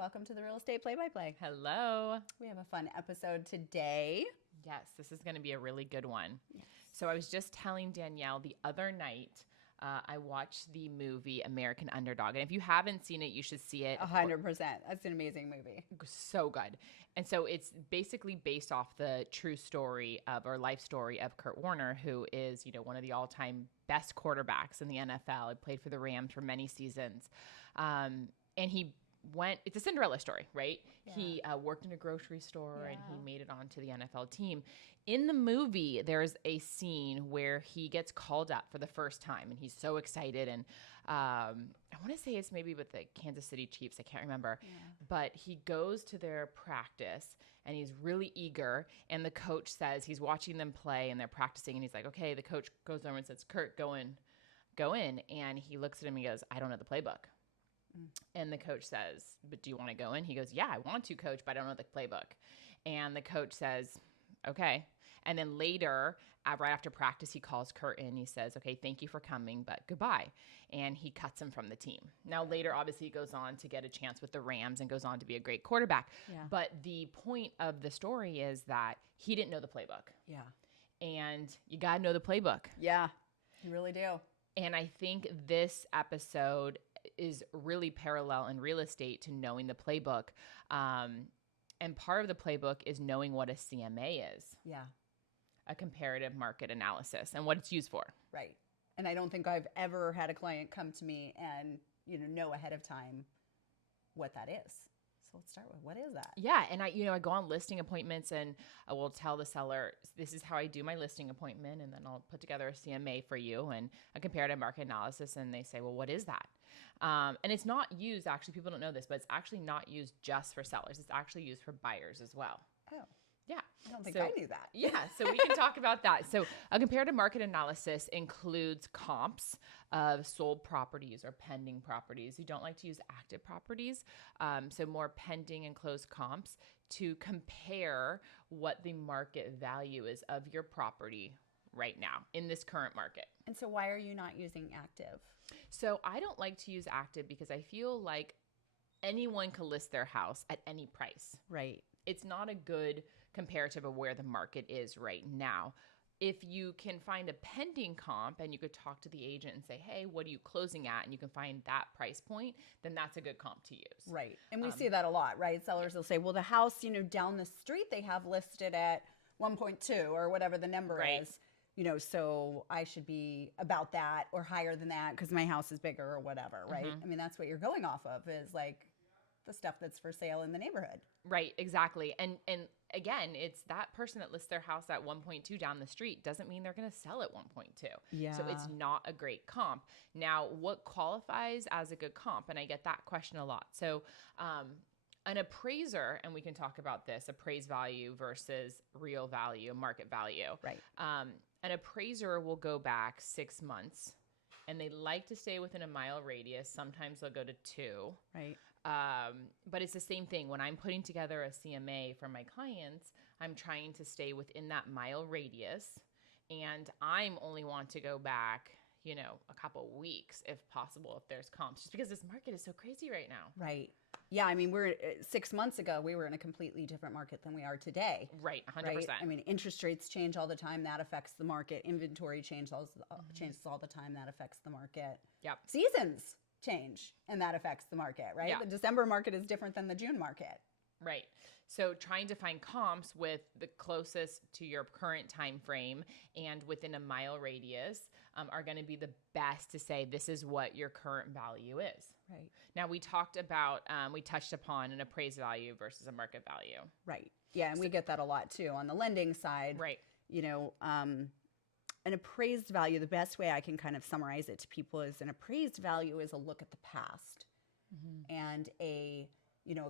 Welcome to the Real Estate Play-by-Play. Hello. We have a fun episode today. Yes, this is going to be a really good one. Yes. So I was just telling Danielle the other night, I watched the movie American Underdog. And if you haven't seen it, you should see it. 100%. That's an amazing movie. So good. And so it's basically based off the true story of, or life story of Kurt Warner, who is, one of the all-time best quarterbacks in the NFL. He played for the Rams for many seasons. And it's a Cinderella story, right? Yeah. He worked in a grocery store and he made it onto the NFL team. In the movie, there's a scene where he gets called up for the first time and he's so excited. And I want to say it's maybe with the Kansas City Chiefs. I can't remember. Yeah. But he goes to their practice and he's really eager. And the coach says he's watching them play and they're practicing. And he's like, okay, the coach goes over and says, Kurt, go in. And he looks at him and he goes, I don't know the playbook. And the coach says, but do you want to go in? He goes, yeah, I want to, coach, but I don't know the playbook. And the coach says, okay. And then later, right after practice, he calls Kurt in. He says, okay, thank you for coming, but goodbye. And he cuts him from the team. Now, later, obviously, he goes on to get a chance with the Rams and goes on to be a great quarterback. Yeah. But the point of the story is that he didn't know the playbook. Yeah. And you got to know the playbook. Yeah, you really do. And I think this episode is really parallel in real estate to knowing the playbook. And part of the playbook is knowing what a CMA is. Yeah. A comparative market analysis and what it's used for. Right. And I don't think I've ever had a client come to me and, know ahead of time what that is. So let's start with, what is that? Yeah. And I go on listing appointments and I will tell the seller, this is how I do my listing appointment. And then I'll put together a CMA for you and a comparative market analysis. And they say, well, what is that? And it's not used, actually, people don't know this, but it's actually not used just for sellers. It's actually used for buyers as well. Oh. Yeah. I don't think I knew that. Yeah. So we can talk about that. So a comparative market analysis includes comps of sold properties or pending properties. You don't like to use active properties. So more pending and closed comps to compare what the market value is of your property right now in this current market. And so why are you not using active? So I don't like to use active because I feel like anyone can list their house at any price. Right. It's not a good comparative of where the market is right now. If you can find a pending comp and you could talk to the agent and say, hey, what are you closing at? And you can find that price point, then that's a good comp to use. Right. And we see that a lot, right? Sellers will say, well, the house, down the street they have listed at 1.2 or whatever the number is. So I should be about that or higher than that because my house is bigger or whatever, right? Mm-hmm. I mean, that's what you're going off of is like the stuff that's for sale in the neighborhood. Right, exactly. And again, it's that person that lists their house at 1.2 down the street doesn't mean they're going to sell at 1.2. Yeah. So it's not a great comp. Now, what qualifies as a good comp? And I get that question a lot. So an appraiser, and we can talk about this, appraised value versus real value, market value. Right. An appraiser will go back 6 months and they like to stay within a mile radius. Sometimes they'll go to 2. Right. But it's the same thing. When I'm putting together a CMA for my clients, I'm trying to stay within that mile radius and I'm only want to go back, a couple weeks if possible, if there's comps, just because this market is so crazy right now. Right. Yeah. I mean, 6 months ago, we were in a completely different market than we are today. Right. 100%. Right? I mean, interest rates change all the time. That affects the market. Inventory changes all the time. That affects the market. Yep. Seasons change and that affects the market, right? Yeah. The December market is different than the June market. Right. So trying to find comps with the closest to your current time frame and within a mile radius are going to be the best to say this is what your current value is. Right. Now we touched upon an appraised value versus a market value. Right. Yeah. And we get that a lot too on the lending side. Right. An appraised value, the best way I can kind of summarize it to people is an appraised value is a look at the past. Mm-hmm. And a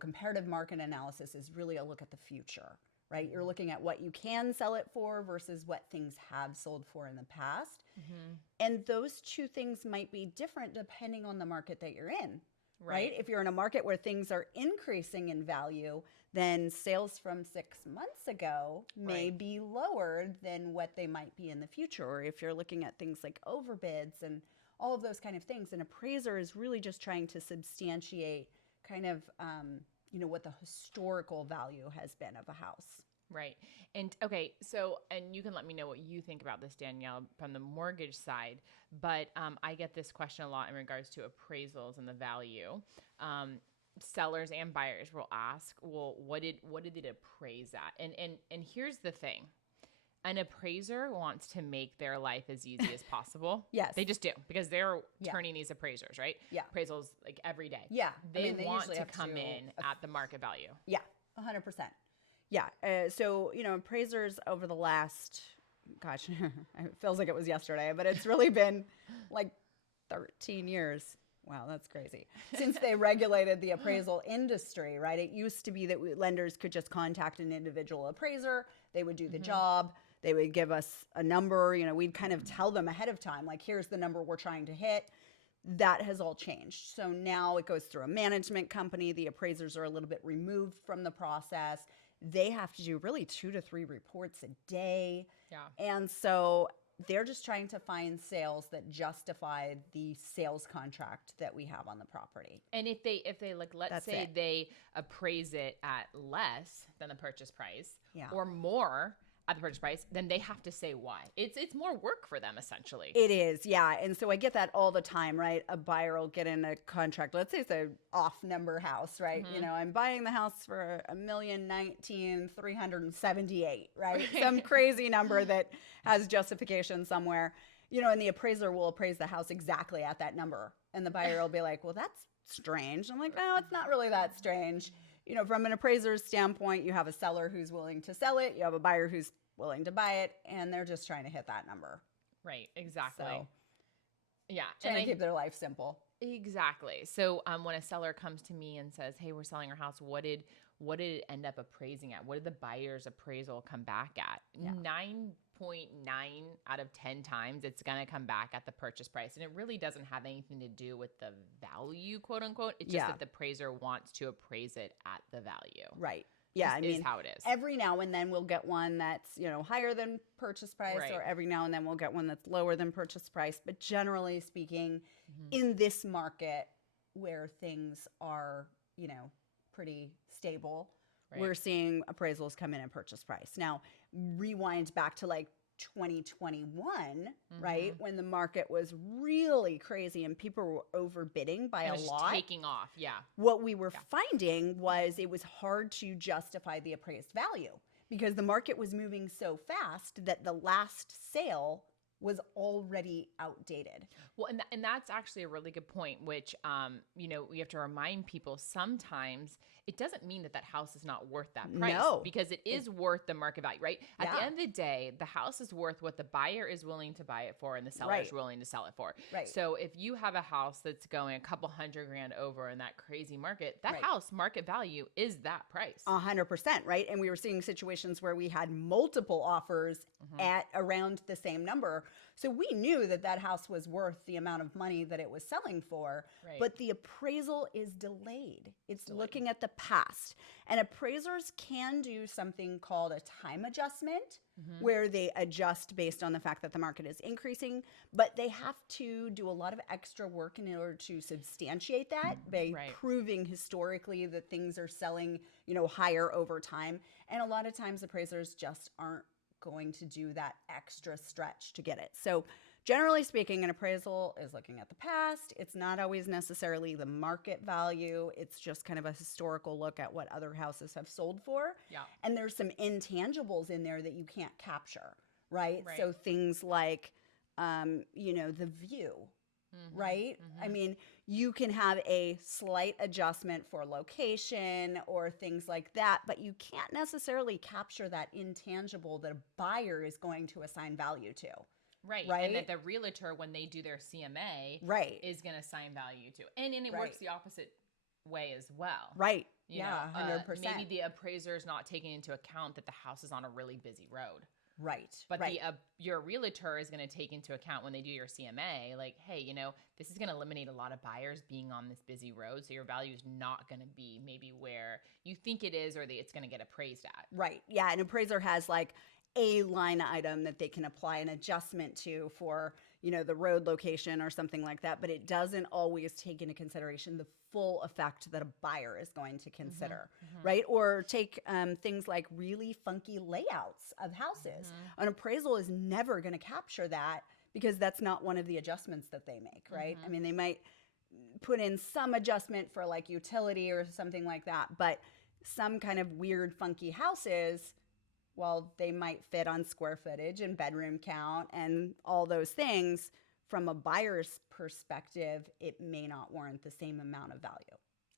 comparative market analysis is really a look at the future, right? You're looking at what you can sell it for versus what things have sold for in the past. Mm-hmm. And those two things might be different depending on the market that you're in. Right. If you're in a market where things are increasing in value, then sales from 6 months ago may be lower than what they might be in the future. Or if you're looking at things like overbids and all of those kind of things, an appraiser is really just trying to substantiate kind of what the historical value has been of a house. Right. And okay, so, and you can let me know what you think about this, Danielle, from the mortgage side, but I get this question a lot in regards to appraisals and the value. Sellers and buyers will ask, well, what did it appraise at? And here's the thing. An appraiser wants to make their life as easy as possible. Yes. They just do, because they're turning these appraisers, right? Yeah. Appraisals like every day. Yeah. They want to come in at the market value. Yeah, 100%. Yeah. So, appraisers over the last, gosh, it feels like it was yesterday, but it's really been like 13 years. Wow, that's crazy. Since they regulated the appraisal industry, right? It used to be that lenders could just contact an individual appraiser. They would do the job. They would give us a number. We'd kind of tell them ahead of time, like, here's the number we're trying to hit. That has all changed. So now it goes through a management company. The appraisers are a little bit removed from the process. They have to do really 2 to 3 reports a day. Yeah. And so they're just trying to find sales that justify the sales contract that we have on the property. And if they like, let's say they appraise it at less than the purchase price or more at the purchase price, then they have to say why. It's more work for them, essentially. It is, yeah. And so I get that all the time, right? A buyer will get in a contract. Let's say it's an off-number house, right? I'm buying the house for $1,019,378, right? Some crazy number that has justification somewhere. And the appraiser will appraise the house exactly at that number. And the buyer will be like, well, that's strange. I'm like, no, it's not really that strange. From an appraiser's standpoint, you have a seller who's willing to sell it. You have a buyer who's willing to buy it, and they're just trying to hit that number. Right, exactly. So, yeah. Trying to keep their life simple. Exactly. So when a seller comes to me and says, hey, we're selling our house, what did it end up appraising at? What did the buyer's appraisal come back at? Yeah. 9.9 out of 10 times it's going to come back at the purchase price. And it really doesn't have anything to do with the value, quote unquote. It's just that the appraiser wants to appraise it at the value. Right. Yeah. Is how it is. Every now and then we'll get one that's, higher than purchase price, or every now and then we'll get one that's lower than purchase price. But generally speaking, in this market where things are, pretty stable, we're seeing appraisals come in at purchase price. Now, rewind back to like 2021, right? When the market was really crazy and people were overbidding by a lot. Taking off, yeah. What we were finding was it was hard to justify the appraised value because the market was moving so fast that the last sale was already outdated. Well, and that's actually a really good point, which, we have to remind people sometimes it doesn't mean that house is not worth that price. No. Because it is worth the market value, right? At the end of the day, the house is worth what the buyer is willing to buy it for and the seller is willing to sell it for. Right. So if you have a house that's going a couple $100,000 over in that crazy market, that house market value is that price. 100%, right? And we were seeing situations where we had multiple offers at around the same number. So we knew that house was worth the amount of money that it was selling for, but the appraisal is delayed. It's looking at the past. And appraisers can do something called a time adjustment, where they adjust based on the fact that the market is increasing, but they have to do a lot of extra work in order to substantiate that by proving historically that things are selling, higher over time. And a lot of times appraisers just aren't going to do that extra stretch to get it. So generally speaking, an appraisal is looking at the past. It's not always necessarily the market value. It's just kind of a historical look at what other houses have sold for. Yeah. And there's some intangibles in there that you can't capture, right? So things like, the view, right? I mean, you can have a slight adjustment for location or things like that, but you can't necessarily capture that intangible that a buyer is going to assign value to. Right. And that the realtor, when they do their CMA, is going to assign value to. And it works the opposite way as well. Right. You know, 100%. Maybe the appraiser is not taking into account that the house is on a really busy road. Right. But your realtor is going to take into account when they do your CMA, like, hey, this is going to eliminate a lot of buyers being on this busy road. So your value is not going to be maybe where you think it is or it's going to get appraised at. Right. Yeah. An appraiser has like a line item that they can apply an adjustment to for, the road location or something like that, but it doesn't always take into consideration the full effect that a buyer is going to consider, right? Or take things like really funky layouts of houses. An appraisal is never going to capture that because that's not one of the adjustments that they make, right? I mean, they might put in some adjustment for like utility or something like that, but some kind of weird, funky houses, well, they might fit on square footage and bedroom count and all those things. From a buyer's perspective, it may not warrant the same amount of value.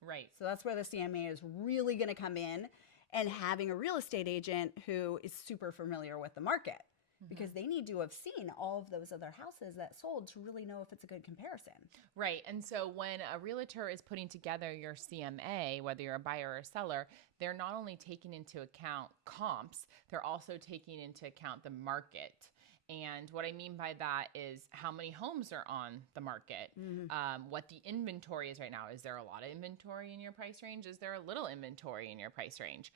Right. So that's where the CMA is really going to come in, and having a real estate agent who is super familiar with the market, because they need to have seen all of those other houses that sold to really know if it's a good comparison. Right. And so when a realtor is putting together your CMA, whether you're a buyer or a seller, they're not only taking into account comps, they're also taking into account the market. And what I mean by that is how many homes are on the market, what the inventory is right now. Is there a lot of inventory in your price range? Is there a little inventory in your price range?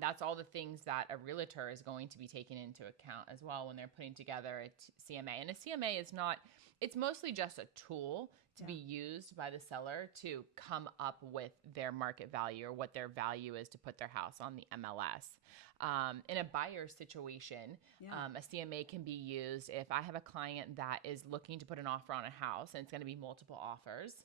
That's all the things that a realtor is going to be taking into account as well when they're putting together a CMA. And a CMA is not, it's mostly just a tool to be used by the seller to come up with their market value or what their value is to put their house on the MLS. In a buyer situation, a CMA can be used if I have a client that is looking to put an offer on a house and it's going to be multiple offers.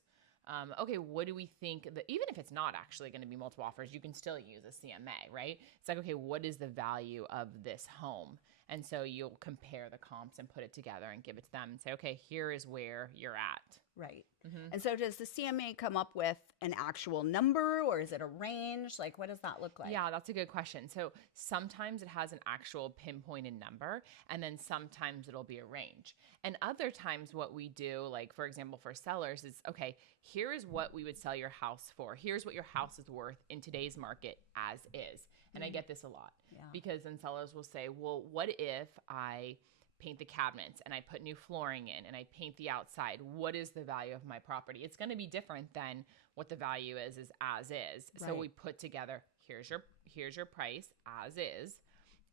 Okay, what do we think that, even if it's not actually going to be multiple offers, you can still use a CMA, right? It's like, okay, what is the value of this home? And so you'll compare the comps and put it together and give it to them and say, okay, here is where you're at. Right. And so does the CMA come up with an actual number, or is it a range? Like, what does that look like? Yeah, that's a good question. So sometimes it has an actual pinpointed number, and then sometimes it'll be a range. And other times what we do, like for example, for sellers is, okay, here is what we would sell your house for. Here's what your house is worth in today's market as is. And I get this a lot because then sellers will say, well, what if I paint the cabinets and I put new flooring in and I paint the outside? What is the value of my property? It's going to be different than what the value is as is. Right. So we put together, here's your price as is,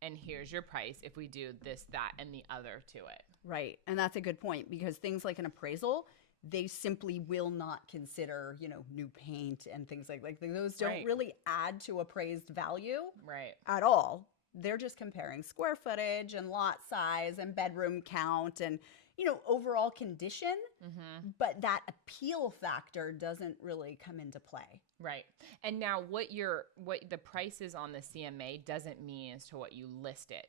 and here's your price if we do this, that, and the other to it. Right. And that's a good point, because things like an appraisal, they simply will not consider, new paint and things like those don't really add to appraised value at all. They're just comparing square footage and lot size and bedroom count and, overall condition. But that appeal factor doesn't really come into play. Right. And now what the price is on the CMA doesn't mean as to what you list it.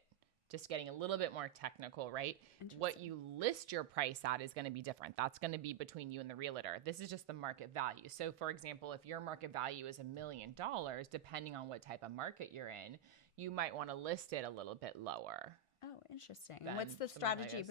Just getting a little bit more technical, right? What you list your price at is going to be different. That's going to be between you and the realtor. This is just the market value. So for example, if your market value is $1 million, depending on what type of market you're in, you might want to list it a little bit lower. Oh, interesting. And what's the strategy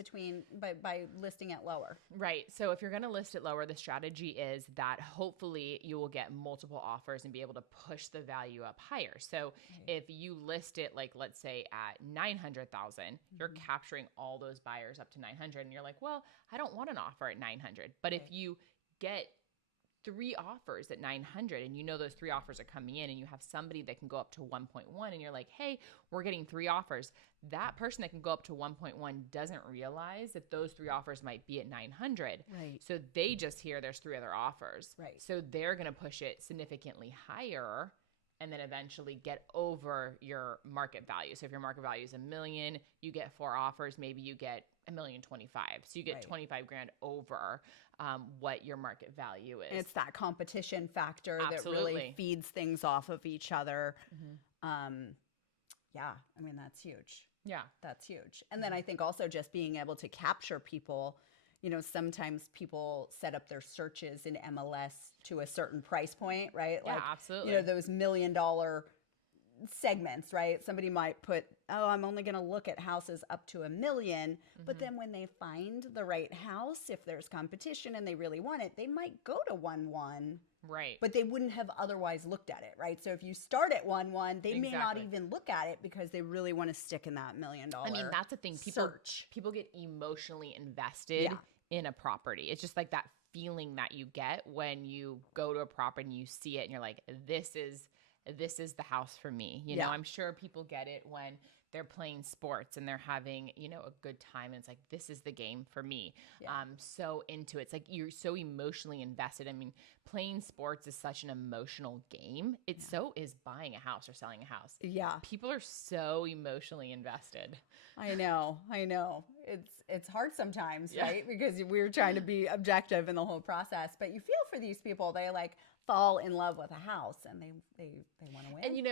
by listing it lower? Right. So if you're going to list it lower, the strategy is that hopefully you will get multiple offers and be able to push the value up higher. So if you list it, like, let's say at 900,000, you're capturing all those buyers up to 900, and you're like, well, I don't want an offer at 900. But if you get 3 offers at 900 and those 3 offers are coming in and you have somebody that can go up to 1.1 and you're like, hey, we're getting 3 offers. That person that can go up to 1.1 doesn't realize that those 3 offers might be at 900. Right. So they just hear there's 3 other offers. Right. So they're going to push it significantly higher and then eventually get over your market value. So if your market value is $1 million, you get 4 offers, maybe you get $1.025 million. So you get $25,000 over what your market value is. It's that competition factor that really feeds things off of each other. Yeah, I mean, that's huge. Yeah. That's huge. And then I think also just being able to capture people, sometimes people set up their searches in MLS to a certain price point, right? Yeah, absolutely. Those $1 million segments, right? Somebody might put, oh, I'm only going to look at houses up to $1 million. But then when they find the right house, if there's competition and they really want it, they might go to 1.1. Right. But they wouldn't have otherwise looked at it, right? So if you start at 1.1, they may not even look at it because they really want to stick in that $1 million. I mean, that's the thing. People get emotionally invested in a property. It's just like that feeling that you get when you go to a property and you see it and you're like, this is the house for me. I'm sure people get it when they're playing sports and they're having, you know, a good time. And it's like, this is the game for me. Yeah. So into it. It's like you're so emotionally invested. I mean, playing sports is such an emotional game. It so is buying a house or selling a house. Yeah. People are so emotionally invested. I know. It's hard sometimes, right? Because we're trying to be objective in the whole process, but you feel for these people. They like fall in love with a house and they want to win.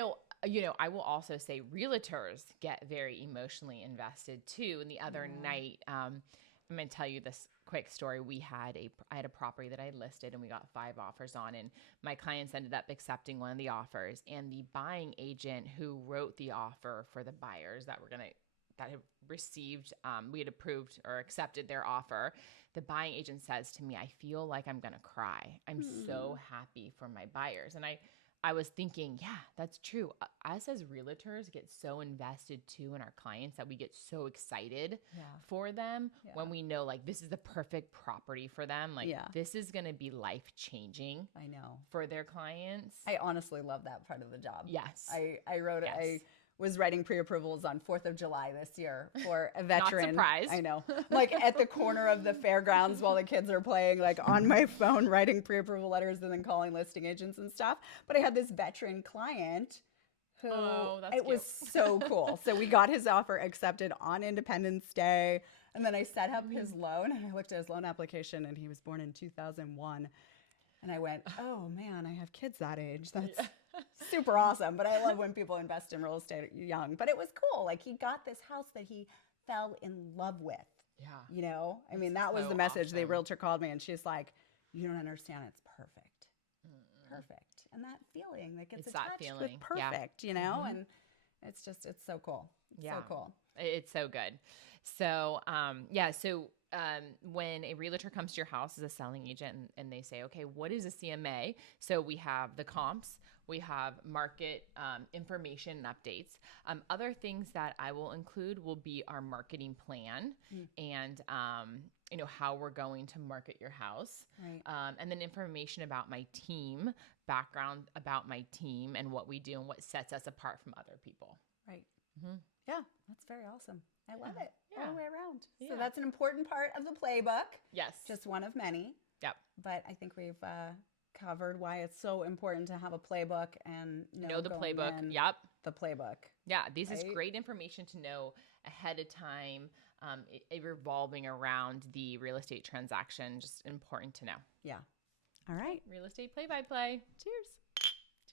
And I will also say realtors get very emotionally invested too. And the other night, I'm going to tell you this quick story. I had a property that I listed and we got 5 offers on, and my clients ended up accepting one of the offers, and the buying agent who wrote the offer for the buyers that had received, we had approved or accepted their offer. The buying agent says to me, I feel like I'm going to cry. I'm so happy for my buyers. And I was thinking, yeah, that's true. Us as realtors get so invested too in our clients that we get so excited for them when we know like this is the perfect property for them. Like this is going to be life changing. I know. For their clients. I honestly love that part of the job. Yes. I wrote it. I was writing pre-approvals on 4th of July this year for a veteran. Not surprised. I know. Like at the corner of the fairgrounds while the kids are playing, like on my phone, writing pre-approval letters and then calling listing agents and stuff. But I had this veteran client who, it was so cool. So we got his offer accepted on Independence Day. And then I set up his loan and I looked at his loan application and he was born in 2001. And I went, oh man, I have kids that age. That's super awesome. But I love when people invest in real estate young. But it was cool. Like he got this house that he fell in love with. Yeah. You know, I mean, that was the message. Awesome. The realtor called me and she's like, you don't understand. It's perfect. Perfect. And that feeling that gets attached with perfect, you know, and it's so cool. It's so cool. It's so good. So, when a realtor comes to your house as a selling agent and they say, okay, what is a CMA? So we have the comps, we have market information and updates. Other things that I will include will be our marketing plan and, how we're going to market your house. Right. And then information about my team, background about my team and what we do and what sets us apart from other people. Right. Mm-hmm. Yeah, that's very awesome. I love it all the way around. Yeah. So that's an important part of the playbook. Yes. Just one of many. Yep. But I think we've covered why it's so important to have a playbook and know the playbook. Yep. The playbook. Yeah. This is great information to know ahead of time, revolving around the real estate transaction. Just important to know. Yeah. All right. Real estate play-by-play. Cheers.